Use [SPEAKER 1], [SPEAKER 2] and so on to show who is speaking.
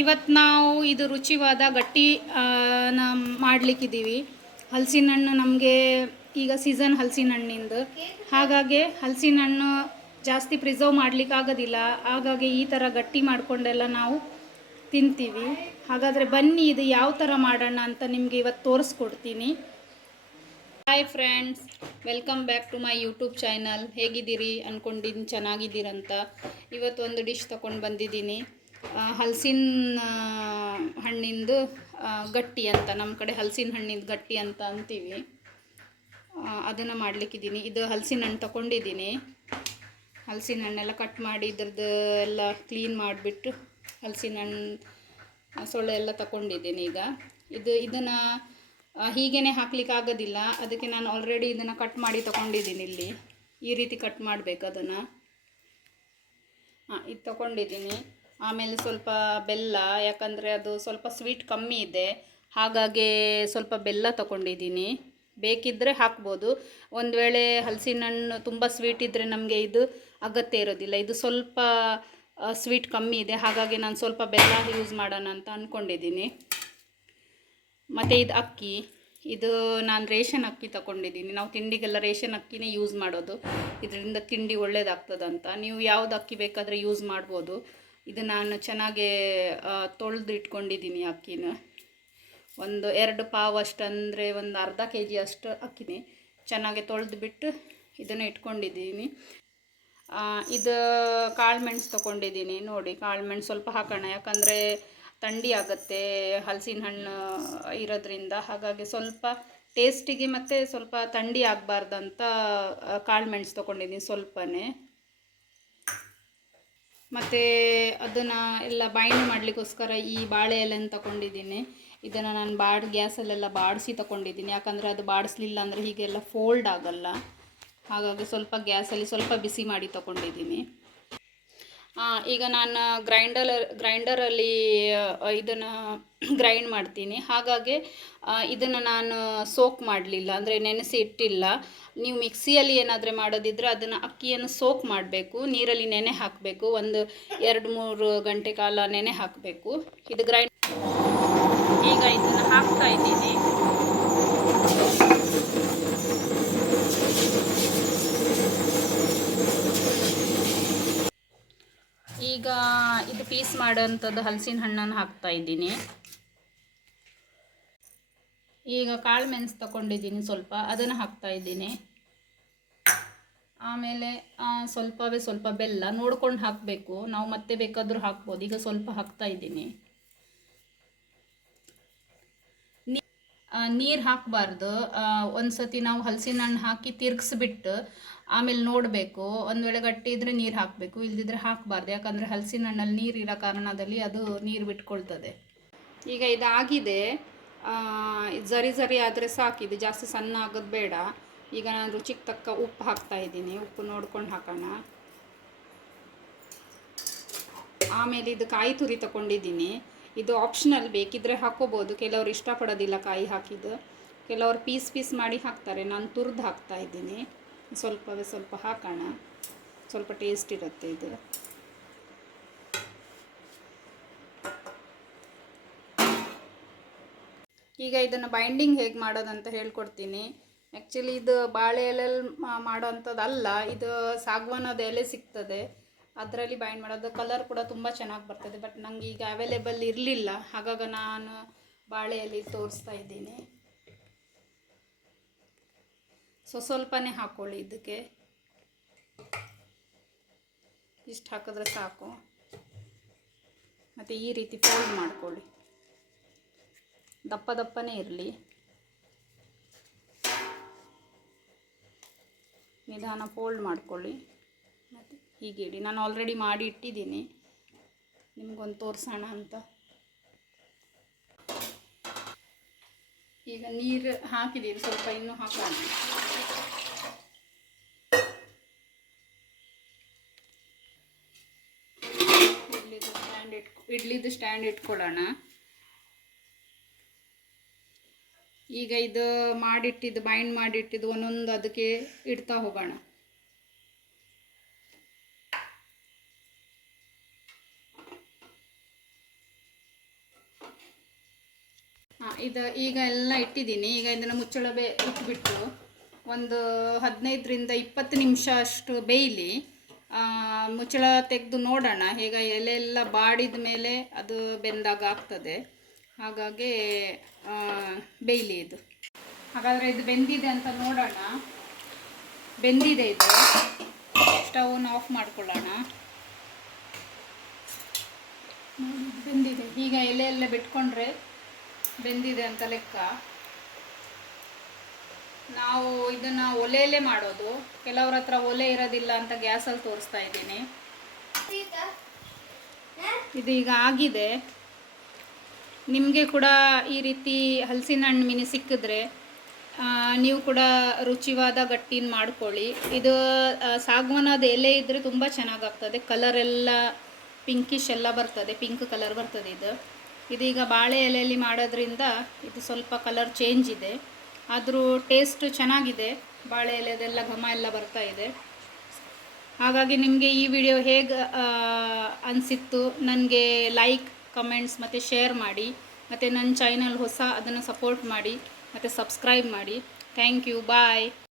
[SPEAKER 1] ಇವತ್ತು ನಾವು ಇದು ರುಚಿವಾದ ಗಟ್ಟಿ ಮಾಡಲಿಕ್ಕಿದ್ದೀವಿ. ಹಲಸಿನ ಹಣ್ಣು ನಮಗೆ ಈಗ ಸೀಸನ್ ಹಲಸಿನ ಹಣ್ಣಿಂದು ಹಾಗಾಗಿ ಹಲಸಿನ ಹಣ್ಣು ಜಾಸ್ತಿ ಪ್ರಿಸರ್ವ್ ಮಾಡ್ಲಿಕ್ಕಾಗೋದಿಲ್ಲ. ಹಾಗಾಗಿ ಈ ಥರ ಗಟ್ಟಿ ಮಾಡಿಕೊಂಡೆಲ್ಲ ನಾವು ತಿಂತೀವಿ. ಹಾಗಾದರೆ ಬನ್ನಿ ಇದು ಯಾವ ಥರ ಮಾಡೋಣ ಅಂತ ನಿಮಗೆ ಇವತ್ತು ತೋರಿಸ್ಕೊಡ್ತೀನಿ. Hi friends welcome back to my YouTube channel ಹೇಗಿದ್ದೀರಿ? ಅಂದ್ಕೊಂಡಿದ್ದೀನಿ ಚೆನ್ನಾಗಿದ್ದೀರಂತ. ಇವತ್ತು ಒಂದು ಡಿಶ್ ತೊಗೊಂಡು ಬಂದಿದ್ದೀನಿ. ಹಲಸಿನ ಹಣ್ಣಿಂದು ಗಟ್ಟಿ ಅಂತ ನಮ್ಮ ಕಡೆ ಹಲಸಿನ ಹಣ್ಣಿಂದು ಗಟ್ಟಿ ಅಂತ ಅಂತೀವಿ. ಅದನ್ನು ಮಾಡಲಿಕ್ಕಿದ್ದೀನಿ. ಇದು ಹಲಸಿನ ಹಣ್ಣು ತೊಗೊಂಡಿದ್ದೀನಿ ಹಲಸಿನ ಹಣ್ಣೆಲ್ಲ ಕಟ್ ಮಾಡಿ ಇದ್ರದ್ದು ಎಲ್ಲ ಕ್ಲೀನ್ ಮಾಡಿಬಿಟ್ಟು ಹಲಸಿನ ಹಣ್ಣು ಸೊಳ್ಳೆ ಎಲ್ಲ ತಗೊಂಡಿದ್ದೀನಿ ಈಗ. ಇದು, ಇದನ್ನು ಹೀಗೇ ಹಾಕ್ಲಿಕ್ಕೆ ಆಗೋದಿಲ್ಲ. ಅದಕ್ಕೆ ನಾನು ಆಲ್ರೆಡಿ ಇದನ್ನು ಕಟ್ ಮಾಡಿ ತೊಗೊಂಡಿದ್ದೀನಿ ಇಲ್ಲಿ. ಈ ರೀತಿ ಕಟ್ ಮಾಡಬೇಕು ಅದನ್ನು. ಹಾಂ ಇದು ತಗೊಂಡಿದ್ದೀನಿ ಆಮೇಲೆ ಸ್ವಲ್ಪ ಬೆಲ್ಲ, ಯಾಕಂದರೆ ಅದು ಸ್ವಲ್ಪ ಸ್ವೀಟ್ ಕಮ್ಮಿ ಇದೆ. ಹಾಗಾಗಿ ಸ್ವಲ್ಪ ಬೆಲ್ಲ ತಗೊಂಡಿದ್ದೀನಿ ಬೇಕಿದ್ದರೆ ಹಾಕ್ಬೋದು. ಒಂದು ವೇಳೆ ಹಲಸಿನ ಹಣ್ಣು ತುಂಬ ಸ್ವೀಟ್ ಇದ್ದರೆ ನಮಗೆ ಇದು ಅಗತ್ಯ ಇರೋದಿಲ್ಲ. ಇದು ಸ್ವಲ್ಪ ಸ್ವೀಟ್ ಕಮ್ಮಿ ಇದೆ. ಹಾಗಾಗಿ ನಾನು ಸ್ವಲ್ಪ ಬೆಲ್ಲ ಯೂಸ್ ಮಾಡೋಣ ಅಂತ ಅಂದ್ಕೊಂಡಿದ್ದೀನಿ ಮತ್ತು ಇದು ಅಕ್ಕಿ. ಇದು ನಾನು ರೇಷನ್ ಅಕ್ಕಿ ತಗೊಂಡಿದ್ದೀನಿ ನಾವು ತಿಂಡಿಗೆಲ್ಲ ರೇಷನ್ ಅಕ್ಕಿನೇ ಯೂಸ್ ಮಾಡೋದು. ಇದರಿಂದ ತಿಂಡಿ ಒಳ್ಳೇದಾಗ್ತದಂತ. ನೀವು ಯಾವುದು ಅಕ್ಕಿ ಬೇಕಾದರೆ ಯೂಸ್ ಮಾಡ್ಬೋದು. ಇದು ನಾನು ಚೆನ್ನಾಗಿ ತೊಳೆದು ಇಟ್ಕೊಂಡಿದ್ದೀನಿ ಅಕ್ಕಿನ. ಒಂದು ಎರಡು ಪಾವು ಅಷ್ಟು ಅಂದರೆ ಒಂದು ಅರ್ಧ ಕೆ ಜಿ ಅಷ್ಟು ಅಕ್ಕಿನಿ ಚೆನ್ನಾಗಿ ತೊಳೆದು ಬಿಟ್ಟು ಇದನ್ನು ಇಟ್ಕೊಂಡಿದ್ದೀನಿ. ಇದು ಕಾಳು ಮೆಣಸು ತೊಗೊಂಡಿದ್ದೀನಿ. ನೋಡಿ, ಕಾಳು ಮೆಣಸು ಸ್ವಲ್ಪ ಹಾಕೋಣ. ಯಾಕಂದರೆ ಥಂಡಿ ಆಗುತ್ತೆ, ಹಲಸಿನ ಹಣ್ಣು ಇರೋದ್ರಿಂದ. ಹಾಗಾಗಿ ಸ್ವಲ್ಪ ಟೇಸ್ಟಿಗೆ ಮತ್ತು ಸ್ವಲ್ಪ ಥಂಡಿ ಆಗಬಾರ್ದಂತ ಕಾಳು ಮೆಣಸು ತೊಗೊಂಡಿದ್ದೀನಿ ಸ್ವಲ್ಪನೇ. ಮತ್ತು ಅದನ್ನು ಎಲ್ಲ ಬೈಂಡ್ ಮಾಡಲಿಕ್ಕೋಸ್ಕರ ಈ ಬಾಳೆ ಎಲೆನ ತಗೊಂಡಿದ್ದೀನಿ. ಇದನ್ನು ನಾನು ಬಾಡ್, ಗ್ಯಾಸಲ್ಲೆಲ್ಲ ಬಾಡಿಸಿ ತಗೊಂಡಿದ್ದೀನಿ. ಯಾಕಂದರೆ ಅದು ಬಾಡಿಸ್ಲಿಲ್ಲ ಅಂದರೆ ಹೀಗೆಲ್ಲ ಫೋಲ್ಡ್ ಆಗಲ್ಲ. ಹಾಗಾಗಿ ಸ್ವಲ್ಪ ಗ್ಯಾಸಲ್ಲಿ ಸ್ವಲ್ಪ ಬಿಸಿ ಮಾಡಿ ತಗೊಂಡಿದ್ದೀನಿ. ಈಗ ನಾನು ಗ್ರೈಂಡರ್ ಗ್ರೈಂಡರಲ್ಲಿ ಇದನ್ನು ಗ್ರೈಂಡ್ ಮಾಡ್ತೀನಿ. ಹಾಗಾಗಿ ಇದನ್ನು ನಾನು ಸೋಕ್ ಮಾಡಲಿಲ್ಲ. ಅಂದರೆ ನೆನೆಸಿ ಇಟ್ಟಿಲ್ಲ. ನೀವು ಮಿಕ್ಸಿಯಲ್ಲಿ ಏನಾದರೂ ಮಾಡೋದಿದ್ರೆ ಅದನ್ನು ಅಕ್ಕಿಯನ್ನು ಸೋಕ್ ಮಾಡಬೇಕು. ನೀರಲ್ಲಿ ನೆನೆ ಹಾಕಬೇಕು. ಒಂದು ಎರಡು ಮೂರು ಗಂಟೆ ಕಾಲ ನೆನೆ ಹಾಕಬೇಕು. ಇದು ಗ್ರೈಂಡ್ ಈಗ ಇದನ್ನು ಹಾಕ್ತಾ ಇದ್ದೀನಿ ಈಗ ಇದು ಪೀಸ್ ಮಾಡೋಂಥದ್ದು ಹಲಸಿನ ಹಣ್ಣನ್ನು ಹಾಕ್ತಾ ಇದ್ದೀನಿ. ಈಗ ಕಾಳು ಮೆಣಸು ತಗೊಂಡಿದ್ದೀನಿ ಸ್ವಲ್ಪ, ಅದನ್ನು ಹಾಕ್ತಾ ಇದ್ದೀನಿ. ಆಮೇಲೆ ಸ್ವಲ್ಪವೇ ಸ್ವಲ್ಪ ಬೆಲ್ಲ ನೋಡ್ಕೊಂಡು ಹಾಕಬೇಕು. ನಾವು ಮತ್ತೆ ಬೇಕಾದರೂ ಹಾಕ್ಬೋದು. ಈಗ ಸ್ವಲ್ಪ ಹಾಕ್ತಾ ಇದ್ದೀನಿ. ನೀರು ಹಾಕಬಾರ್ದು. ಒಂದು ಸತಿ ನಾವು ಹಲಸಿನ ಹಣ್ಣು ಹಾಕಿ ತಿರ್ಗಿಸ್ಬಿಟ್ಟು ಆಮೇಲೆ ನೋಡಬೇಕು, ಒಂದು ವೇಳೆ ಗಟ್ಟಿ ಇದ್ದರೆ ನೀರು ಹಾಕಬೇಕು, ಇಲ್ದಿದ್ರೆ ಹಾಕಬಾರ್ದು. ಯಾಕಂದರೆ ಹಲಸಿನ ಹಣ್ಣಲ್ಲಿ ನೀರು ಇರೋ ಕಾರಣದಲ್ಲಿ ಅದು ನೀರು ಬಿಟ್ಕೊಳ್ತದೆ. ಈಗ ಇದಾಗಿದೆ. ಜರಿ ಸರಿ ಆದರೆ ಸಾಕು. ಇದು ಜಾಸ್ತಿ ಸಣ್ಣ ಆಗೋದು ಬೇಡ. ಈಗ ನಾನು ರುಚಿಗೆ ತಕ್ಕ ಉಪ್ಪು ಹಾಕ್ತಾ ಇದ್ದೀನಿ. ಉಪ್ಪು ನೋಡ್ಕೊಂಡು ಹಾಕೋಣ. ಆಮೇಲೆ ಇದು ಕಾಯಿ ತುರಿ ತಗೊಂಡಿದ್ದೀನಿ. ಇದು ಆಪ್ಷನಲ್ ಬೇಕಿದ್ರೆ ಹಾಕೋಬೋದು. ಕೆಲವರು ಇಷ್ಟಪಡೋದಿಲ್ಲ ಕಾಯಿ ಹಾಕಿದ್ದು. ಕೆಲವರು ಪೀಸ್ ಪೀಸ್ ಮಾಡಿ ಹಾಕ್ತಾರೆ. ನಾನು ತುರಿದು ಹಾಕ್ತಾ ಇದ್ದೀನಿ. ಸ್ವಲ್ಪವೇ ಸ್ವಲ್ಪ ಹಾಕೋಣ. ಸ್ವಲ್ಪ ಟೇಸ್ಟ್ ಇರುತ್ತೆ ಇದು. ಈಗ ಇದನ್ನು ಬೈಂಡಿಂಗ್ ಹೇಗೆ ಮಾಡೋದಂತ ಹೇಳ್ಕೊಡ್ತೀನಿ. ಆ್ಯಕ್ಚುಲಿ ಇದು ಬಾಳೆ ಎಲೆಯಲ್ಲಿ ಮಾಡೋವಂಥದ್ದಲ್ಲ ಇದು ಸಾಗವಾನದ ಎಲೆ ಸಿಗ್ತದೆ. ಅದರಲ್ಲಿ ಬೈಂಡ್ ಮಾಡೋದು. ಕಲರ್ ಕೂಡ ತುಂಬ ಚೆನ್ನಾಗಿ ಬರ್ತದೆ ಬಟ್ ನನಗೆ ಈಗ ಅವೈಲೇಬಲ್ ಇರಲಿಲ್ಲ. ಹಾಗಾಗ ನಾನು ಬಾಳೆ ಎಲೆ ತೋರಿಸ್ತಾ ಇದ್ದೀನಿ. ಸೊ ಸ್ವಲ್ಪನೇ ಹಾಕ್ಕೊಳ್ಳಿ ಇದಕ್ಕೆ. ಇಷ್ಟು ಹಾಕಿದ್ರೆ ಸಾಕು. ಮತ್ತು ಈ ರೀತಿ ಫೋಲ್ಡ್ ಮಾಡ್ಕೊಳ್ಳಿ. ದಪ್ಪ ದಪ್ಪನೇ ಇರಲಿ. ನಿಧಾನ ಫೋಲ್ಡ್ ಮಾಡ್ಕೊಳ್ಳಿ. ಮತ್ತು ಹೀಗೆ ಇಡಿ. ನಾನು ಆಲ್ರೆಡಿ ಮಾಡಿ ಇಟ್ಟಿದ್ದೀನಿ. ನಿಮ್ಗೊಂದು ತೋರಿಸೋಣ ಅಂತ. ಈಗ ನೀರು ಹಾಕಿದ್ದೀರಿ ಸ್ವಲ್ಪ ಇನ್ನೂ ಹಾಕೋಣ ಇಡ್ಲಿದು ಸ್ಟ್ಯಾಂಡ್ ಇಟ್ಕೊ, ಇಡ್ಲಿದು ಸ್ಟ್ಯಾಂಡ್ ಇಟ್ಕೊಳ್ಳೋಣ. ಈಗ ಇದು ಮಾಡಿಟ್ಟಿದ್ದು ಬೈಂಡ್ ಮಾಡಿಟ್ಟಿದ್ದು ಒಂದೊಂದು ಅದಕ್ಕೆ ಇಡ್ತಾ ಹೋಗೋಣ. ಇದು ಈಗ ಎಲ್ಲ ಇಟ್ಟಿದ್ದೀನಿ. ಈಗ ಇದನ್ನು ಮುಚ್ಚಳ ಬೇ ಇಟ್ಬಿಟ್ಟು ಒಂದು ಹದಿನೈದರಿಂದ ಇಪ್ಪತ್ತು ನಿಮಿಷ ಅಷ್ಟು ಬೇಯಲಿ ಮುಚ್ಚಳ ತೆಗೆದು ನೋಡೋಣ. ಈಗ ಎಲೆ ಎಲ್ಲ ಬಾಡಿದ ಮೇಲೆ ಅದು ಬೆಂದಾಗ ಆಗ್ತದೆ. ಹಾಗಾಗಿ ಬೇಯಲಿ ಇದು. ಹಾಗಾದರೆ ಇದು ಬೆಂದಿದೆ ಅಂತ ನೋಡೋಣ. ಬೆಂದಿದೆ ಇದು. ಸ್ಟವ್ನ ಆಫ್ ಮಾಡ್ಕೊಳ್ಳೋಣ. ಬೆಂದಿದೆ. ಈಗ ಎಲೆ ಎಲ್ಲ ಬಿಟ್ಕೊಂಡ್ರೆ ಬೆಂದಿದೆ ಅಂತ ಲೆಕ್ಕ. ನಾವು ಇದನ್ನು ಒಲೆಯಲ್ಲೇ ಮಾಡೋದು. ಕೆಲವ್ರ ಹತ್ರ ಒಲೆ ಇರೋದಿಲ್ಲ ಅಂತ ಗ್ಯಾಸಲ್ಲಿ ತೋರಿಸ್ತಾ ಇದ್ದೀನಿ. ಇದು ಈಗ ಆಗಿದೆ. ನಿಮಗೆ ಕೂಡ ಈ ರೀತಿ ಹಲಸಿನ ಹಣ್ಣು ಮಿನಿ ಸಿಕ್ಕಿದ್ರೆ ನೀವು ಕೂಡ ರುಚಿವಾದ ಗಟ್ಟಿನ ಮಾಡ್ಕೊಳ್ಳಿ. ಇದು ಸಾಗವಾನದ ಎಲೆ ಇದ್ದರೆ ತುಂಬ ಚೆನ್ನಾಗಾಗ್ತದೆ. ಕಲರ್ ಎಲ್ಲ ಪಿಂಕಿಶ್ ಎಲ್ಲ ಬರ್ತದೆ ಪಿಂಕ್ ಕಲರ್ ಬರ್ತದೆ ಇದು. ಇದೀಗ ಬಾಳೆ ಎಲೆಯಲ್ಲಿ ಮಾಡೋದ್ರಿಂದ ಇದು ಸ್ವಲ್ಪ ಕಲರ್ ಚೇಂಜ್ ಇದೆ. ಆದರೂ ಟೇಸ್ಟ್ ಚೆನ್ನಾಗಿದೆ. ಬಾಳೆ ಎಲೆದೆಲ್ಲ ಘಮ ಎಲ್ಲ ಬರ್ತಾ ಇದೆ. ಹಾಗಾಗಿ ನಿಮಗೆ ಈ ವಿಡಿಯೋ ಹೇಗೆ ಅನಿಸಿತ್ತು? ನನಗೆ ಲೈಕ್ ಕಮೆಂಟ್ಸ್ ಮತ್ತು ಶೇರ್ ಮಾಡಿ. ಮತ್ತು ನನ್ನ ಚಾನಲ್ ಹೊಸ, ಅದನ್ನು ಸಪೋರ್ಟ್ ಮಾಡಿ. ಮತ್ತು ಸಬ್ಸ್ಕ್ರೈಬ್ ಮಾಡಿ. Thank you bye